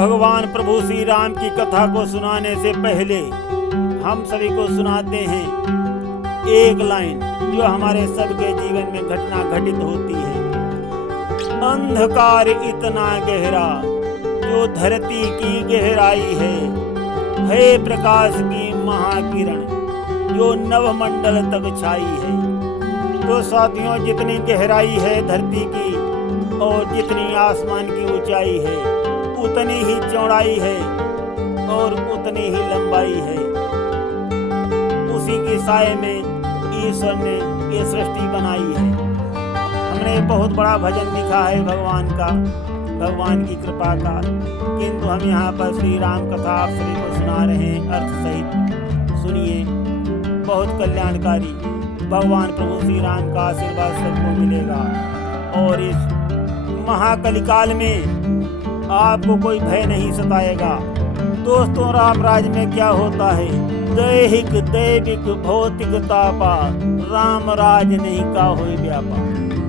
भगवान प्रभु श्री राम की कथा को सुनाने से पहले हम सभी को सुनाते हैं एक लाइन जो हमारे सबके जीवन में घटना घटित होती है। अंधकार इतना गहरा जो धरती की गहराई है प्रकाश की महाकिरण जो नवमंडल तक छाई है। तो साथियों, जितनी गहराई है धरती की और जितनी आसमान की ऊंचाई है, उतनी ही चौड़ाई है और उतनी ही लंबाई है। उसी के साए में ईश्वर ने ये सृष्टि बनाई है। हमने बहुत बड़ा भजन लिखा है भगवान का, भगवान की कृपा का, किंतु हम यहाँ पर श्री राम कथा आप सभी को सुना रहे हैं अर्थ सहित। सुनिए, बहुत कल्याणकारी भगवान प्रभु श्री राम का आशीर्वाद सबको मिलेगा। और इस महाकलिकाल में आपको कोई भय नहीं सताएगा। दोस्तों, राम राज में क्या होता है? दैहिक दैविक भौतिक तापा, राम राज नहीं का होए व्यापा।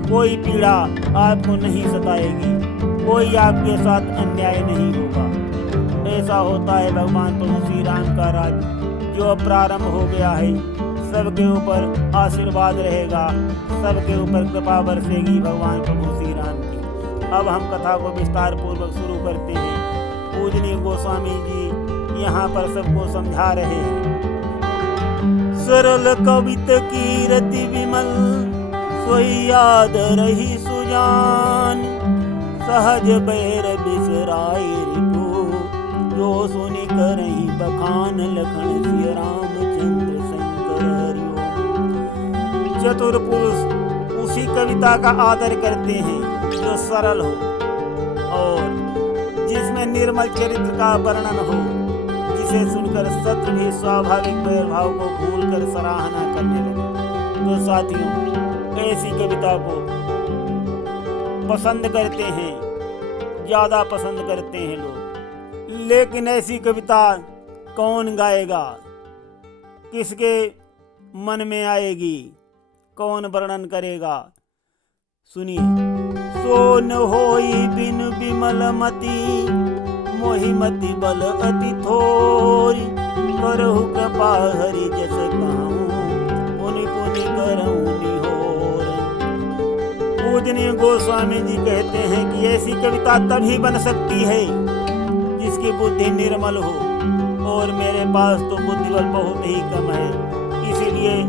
कोई पीड़ा आपको नहीं सताएगी, कोई आपके साथ अन्याय नहीं होगा। ऐसा होता है भगवान प्रभु श्री राम का राज जो प्रारंभ हो गया है। सबके ऊपर आशीर्वाद रहेगा, सबके ऊपर कृपा बरसेगी भगवान प्रभु श्री राम की। अब हम कथा को विस्तार पूर्वक शुरू करते हैं। पूजनीय गोस्वामी जी यहाँ पर सबको समझा रहे हैं। सरल कवित की रति विमल सोई याद रही सुजान, सहज बैर बिसराई रिपु जो सुनि करहि बखान, लखन सिय रामचंद्र शंकर हरिओम। चतुर पुरुष उसी कविता का आदर करते हैं जो सरल हो और जिसमें निर्मल चरित्र का वर्णन हो, जिसे सुनकर शत्रु भी स्वाभाविक वैर भाव को भूलकर सराहना करने लगे। तो साथियों, ऐसी कविता को पसंद करते हैं, ज्यादा पसंद करते हैं लोग। लेकिन ऐसी कविता कौन गाएगा, किसके मन में आएगी, कौन वर्णन करेगा? सुनिए। सोन होई बिन बिमल मति, मोहि मति बल अति थोरी, करहु कृपा हरि जस कहूँ, पुनि पुनि करहु निहोर। पूजनीय गोस्वामी जी कहते हैं कि ऐसी कविता तभी बन सकती है जिसकी बुद्धि निर्मल हो, और मेरे पास तो बुद्धि बल बहुत ही कम है। इसीलिए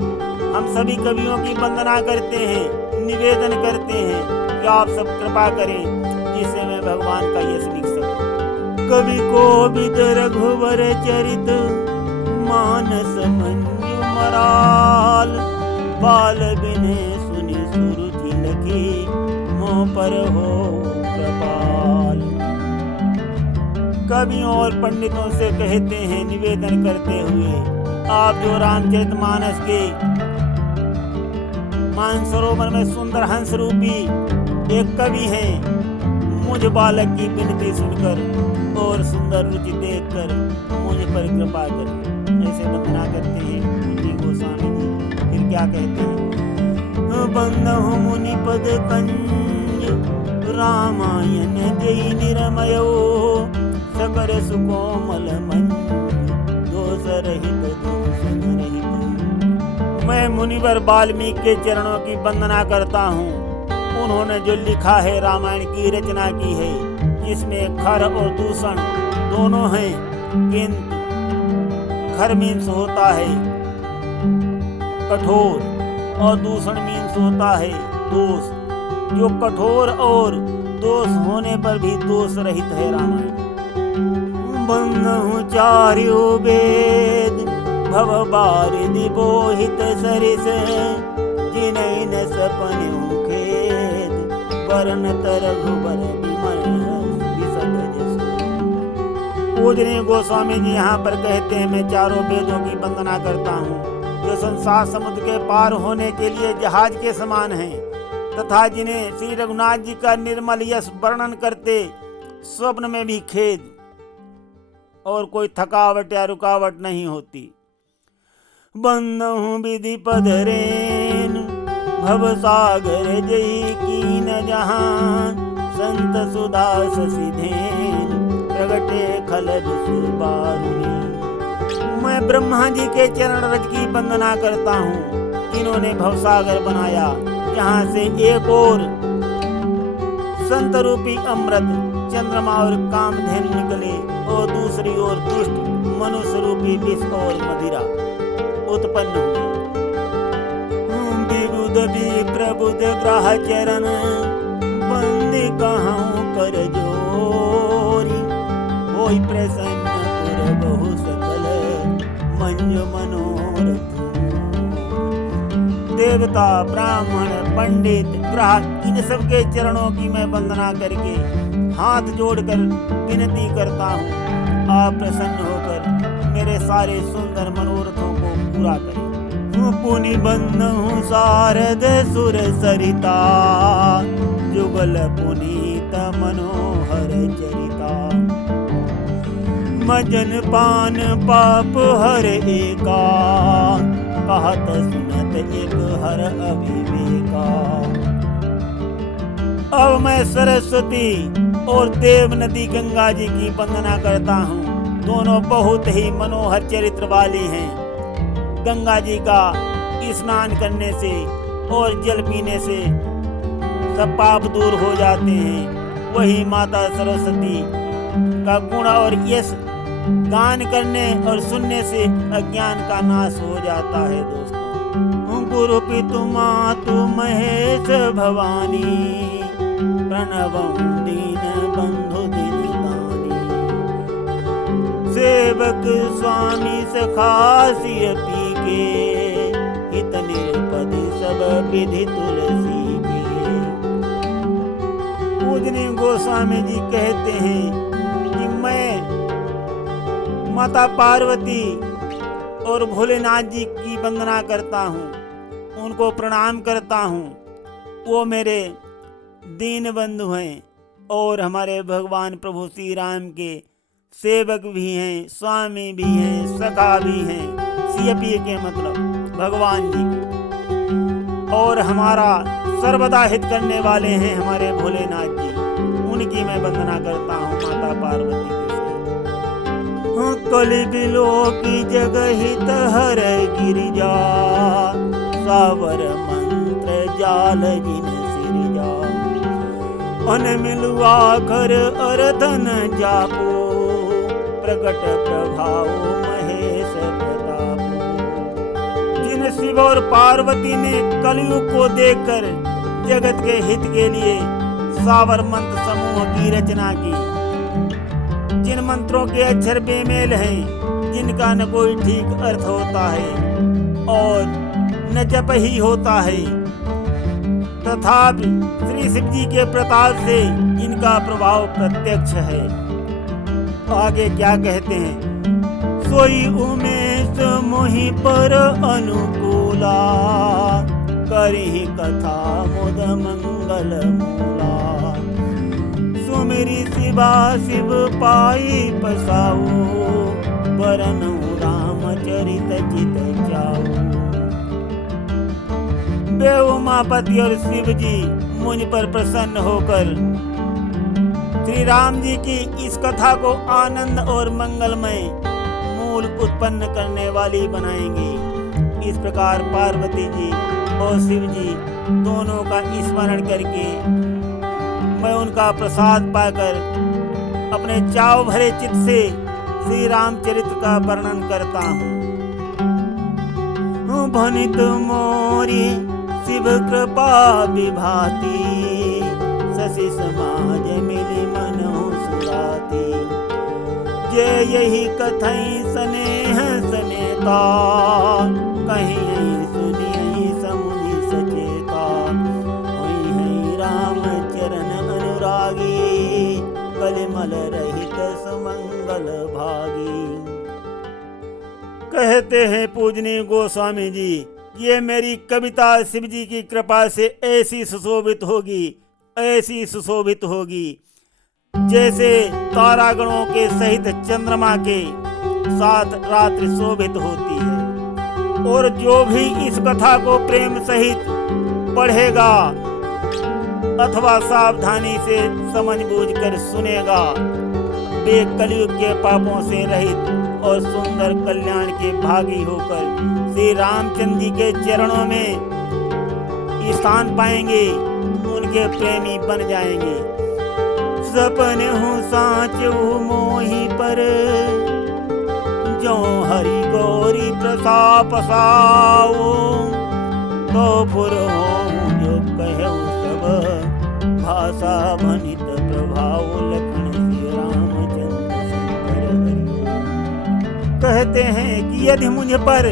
हम सभी कवियों की वंदना करते हैं, निवेदन करते हैं कि आप सब कृपा करें जिससे मैं भगवान का यश लिख सकूं। कवि को विद रघुवर चरित, मानस मंजू मराल, बाल बिने सुनि सुरुचि लखी, मोह पर हो कृपाल। कवियों और पंडितों से कहते हैं, निवेदन करते हुए, आप जो रामचरितमानस के मानसरोवर में सुंदर हंस रूपी एक कवि हैं, मुझ बालक की विनती सुनकर और सुंदर रुचि देखकर मुझ पर कृपा करें। ऐसे वंदना करते हैं पूजनीय गोस्वामी जी। फिर क्या कहते हैं? बंदहु मुनि पद कंज, रामायण जय निरमयो, सकर सुकोमल मंज, दोष रहित दूषण रहित। मैं मुनिवर वाल्मीकि के चरणों की वंदना करता हूँ। उन्होंने जो लिखा है, रामायण की रचना की है, जिसमें खर और दूषण दोनों हैं। किंतु खर मीन्स होता है कठोर और दूषण मीन्स होता है दोष। जो कठोर और दोष होने पर भी दोष रहित है रामायण। बंदहु चार्यो वेद, भव बारिधि बोहित सरिस, जिनहि न सपन्यु खेद, वरण तरघुबर विमल विशद जसु। पूजनीय गोस्वामी जी यहाँ पर कहते हैं, मैं चारों वेदों की वंदना करता हूँ जो संसार समुद्र के पार होने के लिए जहाज के समान हैं, तथा जिन्हें श्री रघुनाथ जी का निर्मल यश वर्णन करते स्वप्न में भी खेद और कोई थकावट या रुकावट नहीं होती। बंदहु विधि पधरेन, भव सागर जई कीन जहां, संत सुधा शशिधेन, प्रगटे खल विश्वबारुणी। मैं ब्रह्मा जी के चरण रज की वंदना करता हूँ, जिन्होंने भवसागर बनाया, जहाँ से एक और संत रूपी अमृत चंद्रमा और कामधेनु निकले और दूसरी ओर दुष्ट मनुष्य रूपी विष और मदिरा उत्पन्न हुए। विबुध भी प्रबुद्ध ग्रह चरण बंदी कहूँ कर जोरी। होई प्रसन्न पुर बहु सकल मंज मनोरथ। देवता, ब्राह्मण, पंडित, ग्राहक, इन सब के चरणों की मैं वंदना करके हाथ जोड़कर विनती करता हूँ, आप प्रसन्न होकर मेरे सारे सुंदर मनोरथों को पूरा करें। पुनि बंधु शारद सुर सरिता, जुगल पुनीत मनोहर चरिता। मजन पान पाप हर एका, कहत सुनत एक हर अविवेका। अब मैं सरस्वती और देव नदी गंगा जी की वंदना करता हूँ। दोनों बहुत ही मनोहर चरित्र वाली हैं। गंगा जी का स्नान करने से और जल पीने से सब पाप दूर हो जाते हैं। वही माता सरस्वती का गुण और यश गान करने और सुनने से अज्ञान का नाश हो जाता है। दोस्तों, गुरु पितु मातु महेश भवानी, प्रणवं दीन बंधु दीन दानी। सेवक स्वामी सखा सिय पी के, हित निरुपधि सब विधि तुलसी के। पूजनीय गोस्वामी जी कहते हैं कि मैं माता पार्वती और भोलेनाथ जी की वंदना करता हूँ, उनको प्रणाम करता हूँ। वो मेरे दीन बंधु हैं और हमारे भगवान प्रभु श्री राम के सेवक भी हैं, स्वामी भी हैं, सखा भी हैं। सीएपी के मतलब भगवान जी, और हमारा सर्वदा हित करने वाले हैं हमारे भोलेनाथ जी। उनकी मैं वंदना करता हूँ माता पार्वती के। कलि बिलो की जगह हित हर गिरिजा, सावर मंत्र जाल जिन सिरजा। अन मिलुआ कर अरधन जापो, प्रकट प्रभाव महेश प्रतापो। जिन शिव और पार्वती ने कलयुग को देखकर जगत के हित के लिए सावर मंत्र समूह की रचना की, जिन मंत्रों के अक्षर बेमेल हैं, जिनका न कोई ठीक अर्थ होता है और न जप ही होता है, तथापि श्री शिव जी के प्रताप से इनका प्रभाव प्रत्यक्ष है। आगे क्या कहते हैं? सोई उमेश मोहि पर अनुकूला, करिहि कथा मुद मंगल मूला। सुमिरि शिवा शिव पाई पसाऊ, बरनऊ रामचरित चित जाऊ। वे उमापति और शिव जी मुझ पर प्रसन्न होकर श्री राम जी की इस कथा को आनंद और मंगलमय मूल उत्पन्न करने वाली बनाएंगे। इस प्रकार पार्वती जी और शिव जी दोनों का स्मरण करके मैं उनका प्रसाद पाकर अपने चाव भरे चित्त से श्री रामचरित्र का वर्णन करता हूँ। भनित मोरी शिव कृपा विभाती, शशि समाज मिली मनो सुराती। जे यही कथई स्नेह समेता, कहीं सुनिए समुनि सचेता। वही है राम चरण अनुरागी, कलिमल रहित सुमंगल भागी। कहते हैं पूजनीय गोस्वामी जी, ये मेरी कविता शिव जी की कृपा से ऐसी सुशोभित होगी, ऐसी सुशोभित होगी जैसे तारागणों के सहित चंद्रमा के साथ रात्रि शोभित होती है। और जो भी इस कथा को प्रेम सहित पढ़ेगा अथवा सावधानी से समझ बूझ कर सुनेगा, वे कलयुग के पापों से रहित और सुंदर कल्याण के भागी होकर श्री रामचंद्र जी के चरणों में स्थान पाएंगे, उनके प्रेमी बन जाएंगे। सपने हूँ साँच हूँ मोही पर, जो हरि गौरी प्रसाप साओ, तो फुर हो जो कहे सब भाषा भनित प्रभाव लखन श्री रामचंद्र शंकर हरि। कहते हैं कि यदि मुझ पर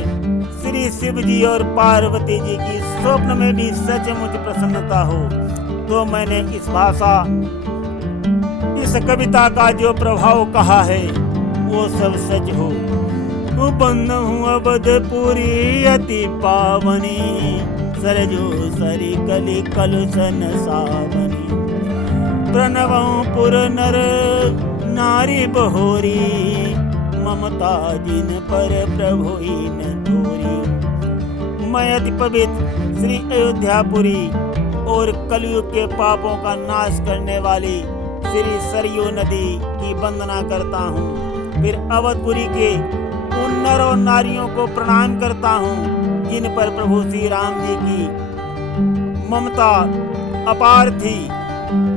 श्री शिव जी और पार्वती जी की स्वप्न में भी सचमुच प्रसन्नता हो, तो मैंने इस भाषा, इस कविता का जो प्रभाव कहा है वो सब सच हो। बंद हूँ अवधपुरी अति पावनी, सरजो सरी कली कलुषन सावनी। प्रणवं पुर नर नारी बहोरी, ममता जिन पर प्रभु न तोरी। मैं अति पवित्र श्री अयोध्यापुरी और कलयुग के पापों का नाश करने वाली श्री सरयू नदी की वंदना करता हूँ। फिर अवधपुरी के उन नर और नारियों को प्रणाम करता हूँ जिन पर प्रभु श्री राम जी की ममता अपार थी,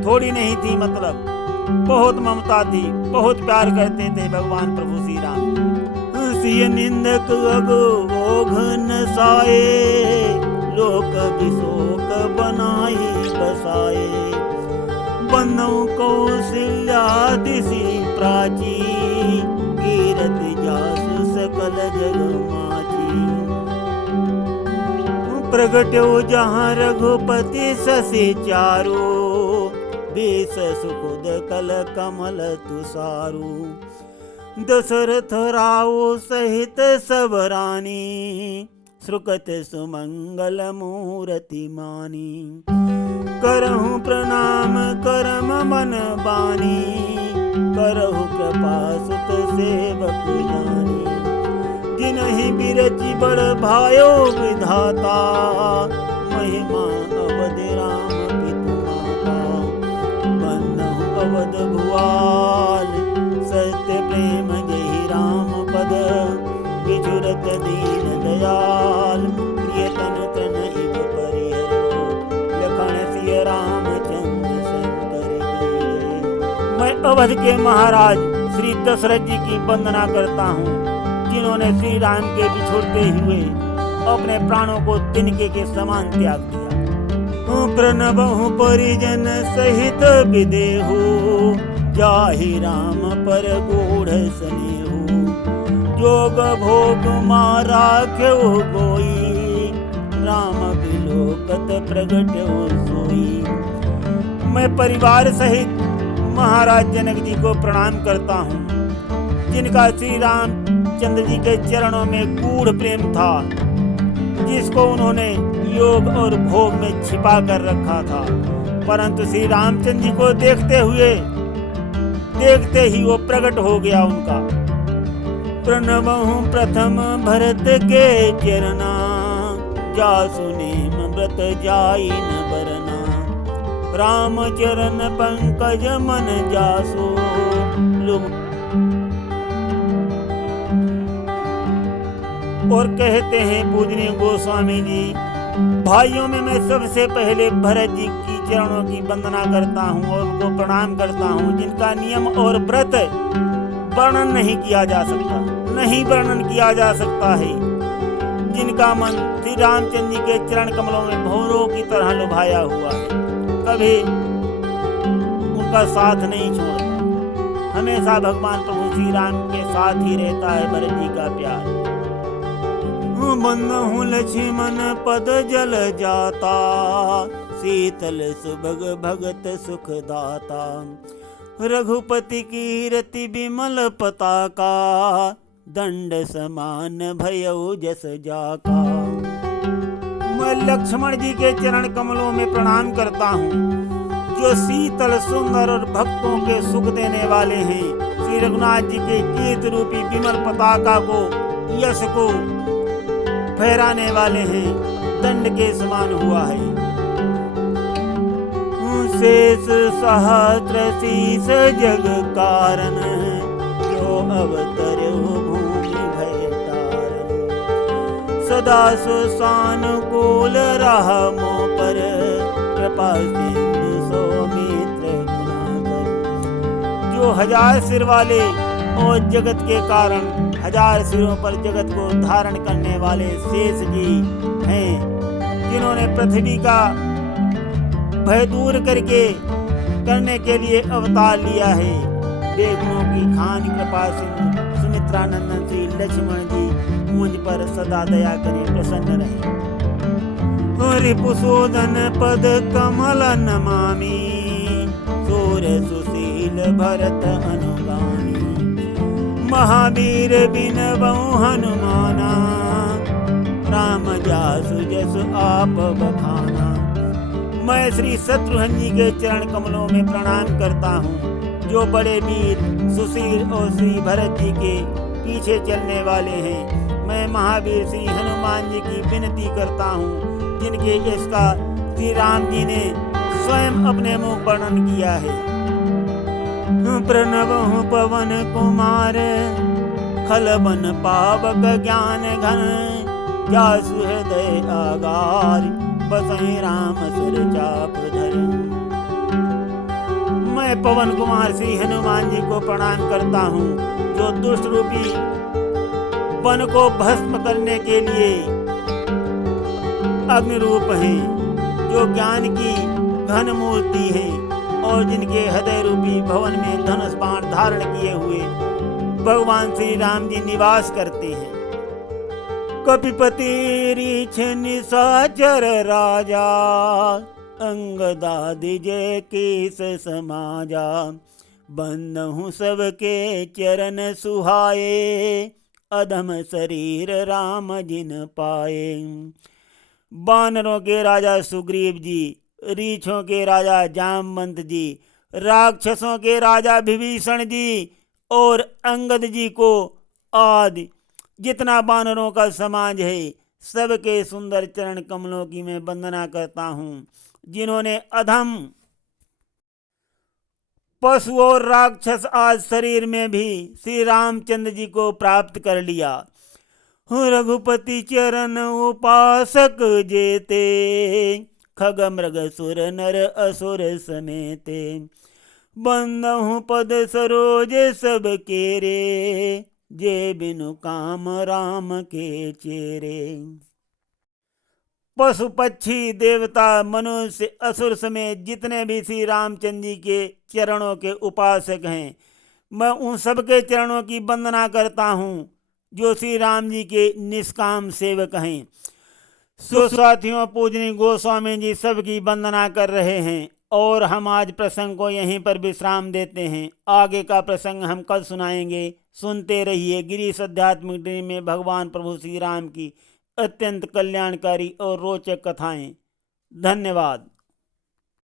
थोड़ी नहीं थी, मतलब बहुत ममता थी, बहुत प्यार करते थे भगवान प्रभु श्री राम। सिय निंदक अगोघ नसाए, लोक विशोक बनाई बसाए। बंदौ कौशल्या दिशि प्राची, कीरत जासु सकल जग माची। प्रगट्यो जहाँ रघुपति ससे चारो, बेस सुखद कल कमल तुसारू। दशरथ राव सहित सब रानी, श्रुकत सुमंगल मूर्ति मानी। करहु प्रणाम करम मन बानी, करहु कृपा सुत सेवक जानी। जिनहि बिरचि बड़ भायो विधाता, महिमा अवध राम पितु माता। बन्नहु अवध भुआल, सत्य प्रेम जहि राम पद। विचुरत दीन दयाल, प्रियतन तन इव परिहरो। लखन सिय रामचंद्र शंकर की जय। मैं अवध के महाराज श्री दशरथ जी की वंदना करता हूँ, जिन्होंने श्री राम के बिछुड़ते हुए अपने प्राणों को तिनके के समान त्याग दिया। प्रणबहु परिजन सहित विदेहु, जाहि राम पर गूढ़ स्नेहु। जोग भोग मारा क्यों गोई, राम बिलोकत प्रगट्यो सोई। मैं परिवार सहित महाराज जनक जी को प्रणाम करता हूँ, जिनका श्री राम चंद्र जी के चरणों में गूढ़ प्रेम था, जिसको उन्होंने योग और भोग में छिपा कर रखा था, परंतु श्री रामचंद्र जी को देखते ही वो प्रकट हो गया उनका। प्रणवहु प्रथम भरत के चरना, जासु नेम व्रत जाई न बरना। राम चरण पंकज मन जासु, और कहते हैं पूजनीय गोस्वामी जी, भाइयों में मैं सबसे पहले भरत जी की चरणों की वंदना करता हूँ और उनको प्रणाम करता हूँ, जिनका नियम और व्रत वर्णन नहीं किया जा सकता, नहीं वर्णन किया जा सकता है। जिनका मन श्री रामचंद्र जी के चरण कमलों में भंवरों की तरह लुभाया हुआ है, कभी उनका साथ नहीं छोड़ता, हमेशा भगवान प्रभु श्री राम के साथ ही रहता है भरत जी का प्यार। बन्नहु लक्ष्मण पद जल जाता, शीतल सुभग भगत सुख दाता। रघुपति कीरति विमल पताका, दंड समान भयउ जस जाका। मैं लक्ष्मण जी के चरण कमलों में प्रणाम करता हूँ, जो शीतल सुंदर और भक्तों के सुख देने वाले हैं। श्री रघुनाथ जी के कीर्ति रूपी विमल पताका को, यश को फहराने वाले हैं, दंड के समान हुआ है। शेष सहस्त्र शीस जग कारण, अवतरो भूमि भय तारन। सदा सुसानुकूल रहा मों पर, कृपा सिंधु सौमित्र गुणाकर। जो 1000 सिर वाले और जगत के कारण 1000 सिरों पर जगत को धारण करने वाले शेष जी हैं, जिन्होंने पृथ्वी का भय दूर करने के लिए अवतार लिया है। वे गुणों की खान कृपा सिंधु सुमित्रा नंदन श्री लक्ष्मण जी मुझ पर सदा दया करें, प्रसन्न रहे। रिपुसूदन पद कमल नमामि, सूर्य सुशील भरत अनुगामी। महावीर बिन बहु हनुमाना, राम जासु जसु आप बखाना। मैं श्री शत्रुघ्न जी के चरण कमलों में प्रणाम करता हूँ, जो बड़े वीर सुशील और श्री भरत जी के पीछे चलने वाले हैं। मैं महावीर श्री हनुमान जी की विनती करता हूँ, जिनके इसका श्री राम जी ने स्वयं अपने मुख वर्णन किया है। प्रणव पवन कुमार, खलबन पावक ज्ञान घन। जासु हृदय आगार, बसई राम सिर चाप धर। मैं पवन कुमार श्री हनुमान जी को प्रणाम करता हूँ, जो दुष्ट रूपी वन को भस्म करने के लिए अग्नि रूप हैं, जो ज्ञान की घन मूर्ति है और जिनके हृदय रूपी भवन में धनुष बाण धारण किए हुए भगवान श्री राम जी निवास करते हैं। कपिपति रीछ निशाचर राजा, अंगदादि जय केस समाजा। बंदहु सबके चरण सुहाए, अधम शरीर राम जिन पाए। बानरों के राजा सुग्रीव जी, रीछों के राजा जामवंत जी, राक्षसों के राजा विभीषण जी और अंगद जी को आदि जितना बानरों का समाज है, सबके सुंदर चरण कमलों की मैं वंदना करता हूँ, जिन्होंने अधम पशु और राक्षस आज शरीर में भी श्री रामचंद्र जी को प्राप्त कर लिया। रघुपति चरण उपासक जेते, खग मृग सुर नर असुर समेते। बंदहु पद सरोज सब केरे, जे बिनु काम राम के चेरे। पशु पक्षी देवता मनुष्य असुर समेत जितने भी श्री रामचंद्र जी के चरणों के उपासक हैं, मैं उन सबके चरणों की वंदना करता हूँ, जो श्री राम जी के निष्काम सेवक हैं। सुसाथियों, पूजनी गोस्वामी जी सबकी वंदना कर रहे हैं और हम आज प्रसंग को यहीं पर विश्राम देते हैं। आगे का प्रसंग हम कल सुनाएंगे। सुनते रहिए गिरीश अध्यात्मिक ड्रीम में भगवान प्रभु श्री राम की अत्यंत कल्याणकारी और रोचक कथाएं। धन्यवाद।